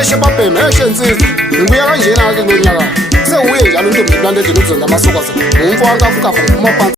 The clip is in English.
eshe babheme eshe insizwa ngibuya kanjena-ke lo nyaka sewuye njalo untombi planted ukuzonda amasokwazi umfo wankafukafu ngiphuma phansi